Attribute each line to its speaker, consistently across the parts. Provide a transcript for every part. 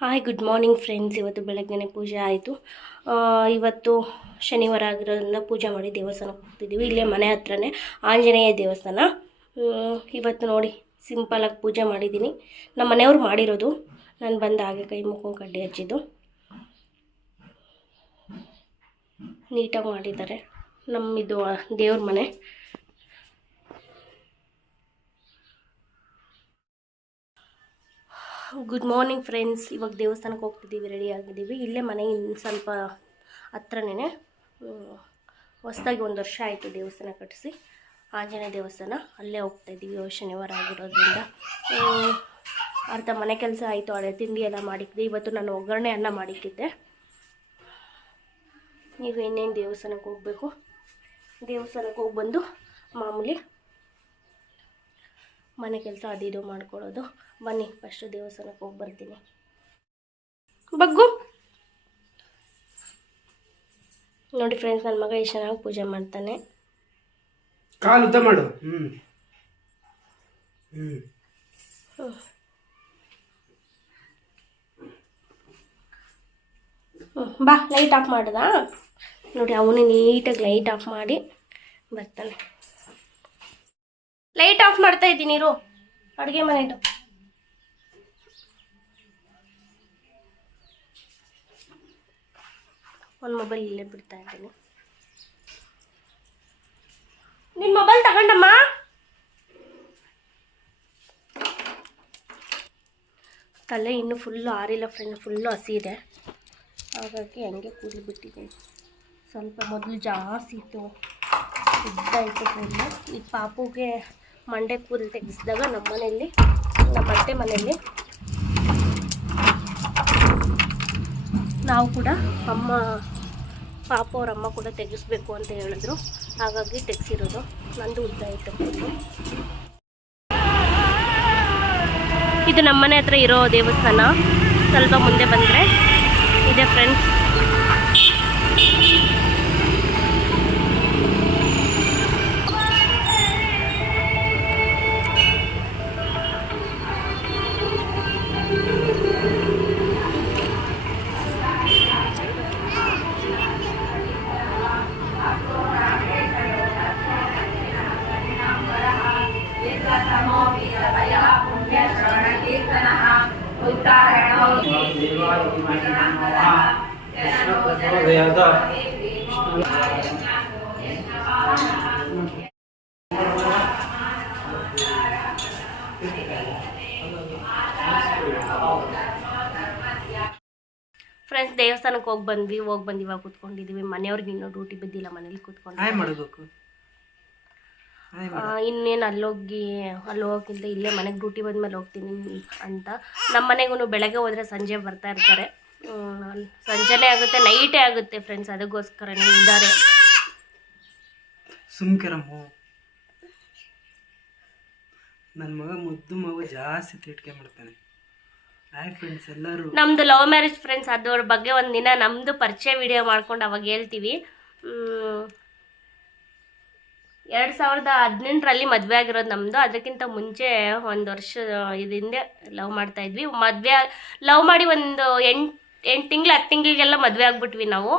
Speaker 1: Hi good morning friends ಇವತ್ತು ಬೆಳಗ್ಗೆನೆ ಪೂಜೆ ಆಯಿತು. ಇವತ್ತು ಶನಿವಾರ ಆಗಿರೋದ್ರಿಂದ ಪೂಜೆ ಮಾಡಿ ದೇವಸ್ಥಾನಕ್ಕೆ ಹೋಗ್ತಿದ್ದೀವಿ. ಇಲ್ಲೇ ಮನೆ ಹತ್ರನೇ ಆಂಜನೇಯ ದೇವಸ್ಥಾನ. ಇವತ್ತು ನೋಡಿ ಸಿಂಪಲಾಗಿ ಪೂಜೆ ಮಾಡಿದ್ದೀನಿ. ನಮ್ಮ ಮನೆಯವ್ರು ಮಾಡಿರೋದು. ನಾನು ಬಂದು ಹಾಗೆ ಕೈ ಮುಖ ಕಡ್ಡಿ ಹಚ್ಚಿದ್ದು. ನೀಟಾಗಿ ಮಾಡಿದ್ದಾರೆ. ನಮ್ಮಿದು ದೇವ್ರ ಮನೆ. ಗುಡ್ ಮಾರ್ನಿಂಗ್ ಫ್ರೆಂಡ್ಸ್ ಇವಾಗ ದೇವಸ್ಥಾನಕ್ಕೆ ಹೋಗ್ತಿದ್ದೀವಿ ರೆಡಿ ಆಗಿದ್ದೀವಿ. ಇಲ್ಲೇ ಮನೆ ಇನ್ನು ಸ್ವಲ್ಪ ಹತ್ರನೇ ಹೊಸ್ದಾಗಿ ಒಂದು ವರ್ಷ ಆಯಿತು ದೇವಸ್ಥಾನ ಕಟ್ಟಿಸಿ ಆಂಜನೇಯ ದೇವಸ್ಥಾನ, ಅಲ್ಲೇ ಹೋಗ್ತಾ ಇದ್ದೀವಿ ಶನಿವಾರ ಆಗಿರೋದ್ರಿಂದ. ಅರ್ಧ ಮನೆ ಕೆಲಸ ಆಯಿತು, ಹಳೆ ತಿಂಡಿ ಎಲ್ಲ ಮಾಡಿದ್ದೆ ಇವತ್ತು ನಾನು ಒಗ್ಗರಣೆ ಅನ್ನ ಮಾಡಿಕ್ಕಿದ್ದೆ ನೀವು ಇನ್ನೇನು ದೇವಸ್ಥಾನಕ್ಕೆ ಹೋಗಬೇಕು? ದೇವಸ್ಥಾನಕ್ಕೆ ಹೋಗಿ ಬಂದು ಮಾಮೂಲಿ ಮನೆ ಕೆಲಸ ಅದು ಇದು ಮಾಡ್ಕೊಳ್ಳೋದು. ಬನ್ನಿ ಫಸ್ಟು ದೇವಸ್ಥಾನಕ್ಕೆ ಹೋಗಿ ಬರ್ತೀನಿ. ಬಗ್ಗು. ನೋಡಿ ಫ್ರೆಂಡ್ಸ್ ನನ್ನ ಮಗ ಎಷ್ಟು ಚೆನ್ನಾಗಿ ಪೂಜೆ ಮಾಡ್ತಾನೆ.
Speaker 2: ಕಾಲು ಉದ್ದ ಮಾಡು. ಹ್ಮ್,
Speaker 1: ಬಾ ಲೈಟ್ ಆಫ್ ಮಾಡ್ದಾ? ನೋಡಿ ಅವನೇ ನೀಟಾಗಿ ಲೈಟ್ ಆಫ್ ಮಾಡಿ ಬರ್ತಾನೆ. ಲೈಟ್ ಆಫ್ ಮಾಡ್ತಾ ಇದ್ದೀನಿ, ಇರು. ಅಡುಗೆ ಮನೆದು. ಒಂದು ಮೊಬೈಲ್ ಇಲ್ಲೇ ಬಿಡ್ತಾ ಇದ್ದೀನಿ. ನಿನ್ನ ಮೊಬೈಲ್ ತಗೊಂಡಮ್ಮ? ತಲೆ ಇನ್ನೂ ಫುಲ್ಲು ಆರಿಲ್ಲ ಫ್ರೆಂಡ್ ಫುಲ್ಲು ಹಸಿ ಇದೆ. ಹಾಗಾಗಿ ಹಂಗೆ ಕೂದಲು ಬಿಟ್ಟಿದ್ದೀನಿ ಸ್ವಲ್ಪ ಮೊದಲು ಜಾಸ್ತಿ ಇತ್ತು. ಇದ್ದಾಯಿತು ಫ್ರೆಂಡ್ ಈ ಈಗ ಪಾಪುಗೆ ಮಂಡೆ ಕೂದಲು ತೆಗೆಸಿದಾಗ ನಮ್ಮ ಮನೆಯಲ್ಲಿ, ನಮ್ಮ ಅತ್ತೆ ಮನೆಯಲ್ಲಿ ನಾವು ಕೂಡ ಅಮ್ಮ, ಪಾಪ ಅವ್ರ ಅಮ್ಮ ಕೂಡ ತೆಗೆಸ್ಬೇಕು ಅಂತ ಹೇಳಿದ್ರು. ಹಾಗಾಗಿ ತೆಗೆಸಿರೋದು. ನಂದು ಉದ್ದ ಕೂದಲು ಇದು ನಮ್ಮನೆ ಹತ್ರ ಇರೋ ದೇವಸ್ಥಾನ. ಸ್ವಲ್ಪ ಮುಂದೆ ಬಂದರೆ ಇದೆ ಫ್ರೆಂಡ್ಸ್ ಫ್ರೆಂಡ್ಸ್ ದೇವಸ್ಥಾನಕ್ಕೆ ಹೋಗಿ ಬಂದ್ವಿ, ಹೋಗಿ ಬಂದಿವಾಗ ಇವಾಗ ಕೂತ್ಕೊಂಡಿದ್ದೀವಿ ಮನೆಯವ್ರಿಗೆ ಇನ್ನೂ ಡ್ಯೂಟಿ ಬಿದ್ದಿಲ್ಲ, ಮನೇಲಿ ಕೂತ್ಕೊಂಡು
Speaker 2: ಮಾಡಬೇಕು
Speaker 1: ಇನ್ನೇನು ಅಲ್ಲೋಗಿ ಅಲ್ಲಿ ಹೋಗಿಂತ ಇಲ್ಲೇ ಮನೆಗೆ ಡ್ಯೂಟಿ ಬಂದ್ಮೇಲೆ ಹೋಗ್ತೀನಿ ಅಂತ. ನಮ್ಮ ಮನೆಗೂ ಬೆಳಗ್ಗೆ ಹೋದರೆ ಸಂಜೆ ಬರ್ತಾ ಇರ್ತಾರೆ. ಸಂಜೆನೇ ಆಗುತ್ತೆ ನೈಟೇ ಆಗುತ್ತೆ ಫ್ರೆಂಡ್ಸ್ ಅದಕ್ಕೋಸ್ಕರನೇ ಇದ್ದಾರೆ.
Speaker 2: ಸುಮ್ಕೆರಮ್ಮು ನನ್ನ ಮಗ ಮುದ್ದು ಮಗು ಜಾಸ್ತಿ ತಿಟ್ಕೆ ಮಾಡ್ತಾನೆ. ಫ್ರೆಂಡ್ಸ್ ಎಲ್ಲರೂ
Speaker 1: ನಮ್ಮದು ಲವ್ ಮ್ಯಾರೇಜ್ ಫ್ರೆಂಡ್ಸ್ ಅದ್ರ ಬಗ್ಗೆ ಒಂದಿನ ನಮ್ಮದು ಪರಿಚಯ ವಿಡಿಯೋ ಮಾಡ್ಕೊಂಡು ಅವಾಗ ಹೇಳ್ತೀವಿ. ಎರಡು ಸಾವಿರದ ಹದಿನೆಂಟರಲ್ಲಿ ಮದುವೆ ಆಗಿರೋದು ನಮ್ಮದು ಅದಕ್ಕಿಂತ ಮುಂಚೆ ಒಂದು ವರ್ಷ ಇದರಿಂದ ಲವ್ ಮಾಡ್ತಾ ಇದ್ವಿ. ಮದುವೆ ಲವ್ ಮಾಡಿ ಒಂದು ಎಂಟು ಎಂಟು ತಿಂಗಳು, ಹತ್ತು ತಿಂಗಳಿಗೆಲ್ಲ ಮದುವೆ ಆಗ್ಬಿಟ್ವಿ ನಾವು.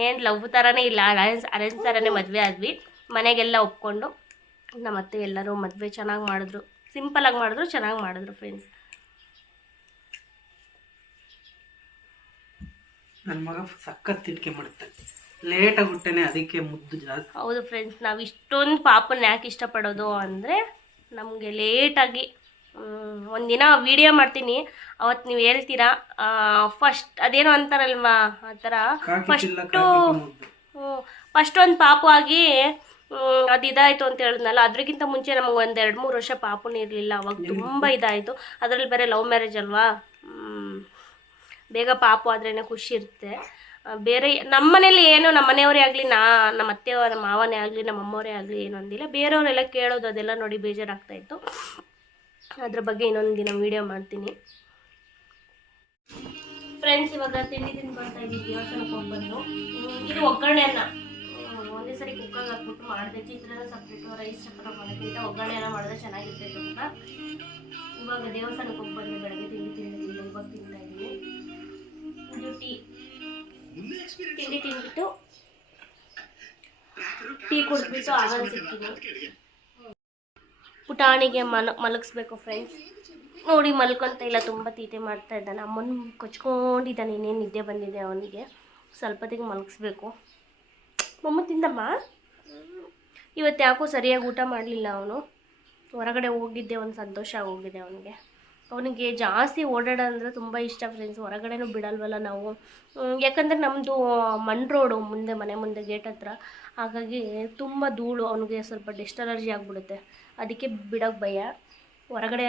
Speaker 1: ಏನು ಲವ್ ಥರನೇ ಇಲ್ಲ. ಅರೇಂಜ್ ಅರೇಂಜ್ ಥರನೇ ಮದುವೆ ಆದ್ವಿ. ಮನೆಗೆಲ್ಲ ಒಪ್ಕೊಂಡು ನಮ್ಮ ಅತ್ತೆ ಎಲ್ಲರೂ ಮದುವೆ ಚೆನ್ನಾಗಿ ಮಾಡಿದ್ರು. ಸಿಂಪಲಾಗಿ ಮಾಡಿದ್ರು, ಚೆನ್ನಾಗಿ ಮಾಡಿದ್ರು ಫ್ರೆಂಡ್ಸ್
Speaker 2: ನನ್ನ ಮಗ ಸಖತ್ ತಿಟ್ಕೆ ಮಾಡ್ತಾನೆ ಲೇಟಾಗಿ ಹುಟ್ಟೆನೆ ಅದಕ್ಕೆ ಮುದ್ದು ಜಾಸ್ತಿ.
Speaker 1: ಹೌದು ಫ್ರೆಂಡ್ಸ್ ನಾವು ಇಷ್ಟೊಂದು ಪಾಪನ ಯಾಕೆ ಇಷ್ಟಪಡೋದು ಅಂದರೆ ನಮಗೆ ಲೇಟಾಗಿ ಒಂದಿನ ವಿಡಿಯೋ ಮಾಡ್ತೀನಿ. ಅವತ್ತು ನೀವು ಹೇಳ್ತೀರಾ? ಫಸ್ಟ್ ಅದೇನೋ ಅಂತಾರಲ್ವಾ ಆ ಥರ ಫಸ್ಟು ಫಸ್ಟ್ ಒಂದು ಪಾಪು ಆಗಿ ಅದು ಇದಾಯಿತು ಅಂತ ಹೇಳಿದ್ನಲ್ಲ ಅದಕ್ಕಿಂತ ಮುಂಚೆ ನಮಗೆ ಒಂದು ಎರಡು ಮೂರು ವರ್ಷ ಪಾಪುನೂ ಇರಲಿಲ್ಲ ಅವಾಗ ತುಂಬ ಇದಾಯಿತು. ಅದರಲ್ಲಿ ಬೇರೆ ಲವ್ ಮ್ಯಾರೇಜ್ ಅಲ್ವಾ. ಬೇಗ ಪಾಪು ಆದ್ರೇ ಖುಷಿ ಇರುತ್ತೆ. ಬೇರೆ ನಮ್ಮ ಮನೇಲಿ ಏನು ನಮ್ಮ ಮನೆಯವರೇ ಆಗಲಿ, ನಾ ನಮ್ಮ ಅತ್ತೆಯವರ ನಮ್ಮ ಮಾವನೇ ಆಗಲಿ ನಮ್ಮ ಅಮ್ಮವರೇ ಆಗಲಿ ಏನು ಅಂದಿಲ್ಲ. ಬೇರೆಯವರೆಲ್ಲ ಕೇಳೋದು, ಅದೆಲ್ಲ ನೋಡಿ ಬೇಜಾರಾಗ್ತಾ ಇತ್ತು. ಅದ್ರ ಬಗ್ಗೆ ಇನ್ನೊಂದು ದಿನ ವೀಡಿಯೋ ಮಾಡ್ತೀನಿ. ಫ್ರೆಂಡ್ಸ್ ಇವಾಗ ತಿಂಡಿ ತಿಂದು ಬರ್ತಾ ಇದ್ದೀವಿ. ದೇವಸ್ಥಾನಕ್ಕೆ ಹೋಗ್ಬಂದು ಇದು ಒಗ್ಗರಣೆ ಅನ್ನ. ಒಂದೇ ಸರಿ ಕುಕ್ಕರ್ಗೆ ಹಾಕ್ಬಿಟ್ಟು ಮಾಡಿದೆ. ಚಿತ್ರಾನ್ನ ಸಪ್ರೇಟು ರೈಸ್ ಸಪ್ರೇಟ್ ಮಾಡೋಕ್ಕಿಂತ ಒಗ್ಗರಣೆ ಎಲ್ಲ ಮಾಡಿದ್ರೆ ಚೆನ್ನಾಗಿರ್ತೈತೆ ಅಂತ ಇವಾಗ ದೇವಸ್ಥಾನಕ್ಕೆ ಹೋಗ್ಬಂದು ಬಂದೆ ಬೆಳಗ್ಗೆ ತಿಂಡಿ ತಿಂದಿಲ್ಲ ಇವಾಗ ತಿಂತಾ ಇದ್ದೀನಿ. ತಿಂದ್ಬಿಟ್ಟು ಟೀ ಕುಡಿದ್ಬಿಟ್ಟು ಆಮೇಲೆ ಸಿಗ್ತೀನಿ. ಪುಟಾಣಿಗೆ ಮನ ಮಲಗಿಸ್ಬೇಕು ಫ್ರೆಂಡ್ಸ್ ನೋಡಿ ಮಲ್ಕೊಂತ ಇಲ್ಲ ತುಂಬ ತೀಟೆ ಮಾಡ್ತಾ ಇದ್ದಾನೆ ಅಮ್ಮನ ಕೊಚ್ಕೊಂಡಿದ್ದಾನೆ ಇನ್ನೇನು ನಿದ್ದೆ ಬಂದಿದೆ ಅವನಿಗೆ. ಸ್ವಲ್ಪತ್ತಿಗೆ ಮಲಗಿಸ್ಬೇಕು. ಮಮ್ಮ ತಿಂದಮ್ಮ ಇವತ್ತು ಯಾಕೋ ಸರಿಯಾಗಿ ಊಟ ಮಾಡಲಿಲ್ಲ ಅವನು. ಹೊರಗಡೆ ಹೋಗಿದ್ದೆ ಒಂದು ಸಂತೋಷ ಆಗೋಗಿದೆ ಅವನಿಗೆ. ಅವನಿಗೆ ಜಾಸ್ತಿ ಓಡಾಡೋದಂದ್ರೆ ತುಂಬ ಇಷ್ಟ ಫ್ರೆಂಡ್ಸ್ ಹೊರಗಡೆನೂ ಬಿಡಲ್ವಲ್ಲ ನಾವು. ಯಾಕಂದರೆ ನಮ್ಮದು ಮಣ್ ರೋಡು ಮುಂದೆ, ಮನೆ ಮುಂದೆ ಗೇಟ್ ಹತ್ರ. ಹಾಗಾಗಿ ತುಂಬ ಧೂಳು, ಅವನಿಗೆ ಸ್ವಲ್ಪ ಡೆಸ್ಟ್ ಅಲರ್ಜಿ ಆಗಿಬಿಡುತ್ತೆ. ಅದಕ್ಕೆ ಬಿಡೋಕ್ಕೆ ಭಯ. ಹೊರಗಡೆ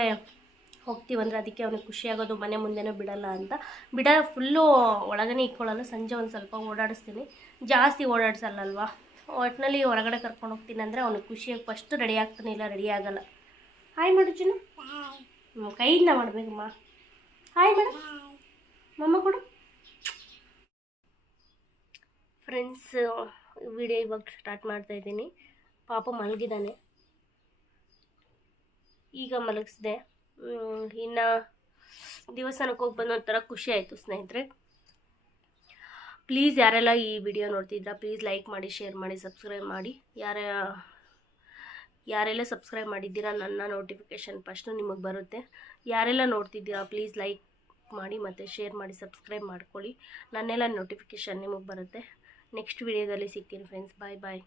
Speaker 1: ಹೋಗ್ತೀವಂದ್ರೆ ಅದಕ್ಕೆ ಅವನಿಗೆ ಖುಷಿಯಾಗೋದು ಮನೆ ಮುಂದೆನೂ ಬಿಡಲ್ಲ ಅಂತ. ಬಿಡ ಫುಲ್ಲು ಒಳಗನೆ ಇಟ್ಕೊಳ್ಳಲ್ಲ. ಸಂಜೆ ಒಂದು ಸ್ವಲ್ಪ ಓಡಾಡಿಸ್ತೀನಿ. ಜಾಸ್ತಿ ಓಡಾಡ್ಸಲ್ಲಲ್ವಾ? ಒಟ್ಟಿನಲ್ಲಿ ಹೊರಗಡೆ ಕರ್ಕೊಂಡು ಹೋಗ್ತೀನಿ ಅಂದರೆ ಅವನಿಗೆ ಖುಷಿಯಾಗಿ ಫಸ್ಟು ರೆಡಿ ಆಗ್ತಾನೆ ಇಲ್ಲ ರೆಡಿ ಆಗಲ್ಲ. ಹಾಯ್ ಮಾಡು ಹ್ಞೂ ಕೈಯಿಂದ ಮಾಡಬೇಕಮ್ಮ. ಹಾಯ್ ಮೇಡಮ್ ಮಮ್ಮ ಕೊಡು. ಫ್ರೆಂಡ್ಸ್ ವಿಡಿಯೋ ಇವಾಗ ಸ್ಟಾರ್ಟ್ ಮಾಡ್ತಾ ಇದ್ದೀನಿ. ಪಾಪ ಮಲಗಿದ್ದಾನೆ ಈಗ ಮಲಗಿಸ್ದೆ. ಇನ್ನು ದೇವಸ್ಥಾನಕ್ಕೆ ಹೋಗಿ ಬಂದು ಒಂಥರ ಖುಷಿ ಆಯಿತು ಸ್ನೇಹಿತರೆ. ಪ್ಲೀಸ್ ಯಾರೆಲ್ಲ ಈ ವಿಡಿಯೋ ನೋಡ್ತಿದ್ರ ಪ್ಲೀಸ್ ಲೈಕ್ ಮಾಡಿ ಶೇರ್ ಮಾಡಿ ಸಬ್ಸ್ಕ್ರೈಬ್ ಮಾಡಿ. ಯಾರ ಯಾರೆಲ್ಲ ಸಬ್ಸ್ಕ್ರೈಬ್ ಮಾಡಿದ್ದೀರಾ ನನ್ನ ನೋಟಿಫಿಕೇಷನ್ ಫಸ್ಟು ನಿಮಗೆ ಬರುತ್ತೆ. ಯಾರೆಲ್ಲ ನೋಡ್ತಿದ್ದೀರಾ ಪ್ಲೀಸ್ ಲೈಕ್ ಮಾಡಿ ಮತ್ತು ಶೇರ್ ಮಾಡಿ ಸಬ್ಸ್ಕ್ರೈಬ್ ಮಾಡ್ಕೊಳ್ಳಿ. ನನ್ನೆಲ್ಲ ನೋಟಿಫಿಕೇಷನ್ ನಿಮಗೆ ಬರುತ್ತೆ. ನೆಕ್ಸ್ಟ್ ವಿಡಿಯೋದಲ್ಲಿ ಸಿಗ್ತೀನಿ ಫ್ರೆಂಡ್ಸ್ ಬಾಯ್ ಬಾಯ್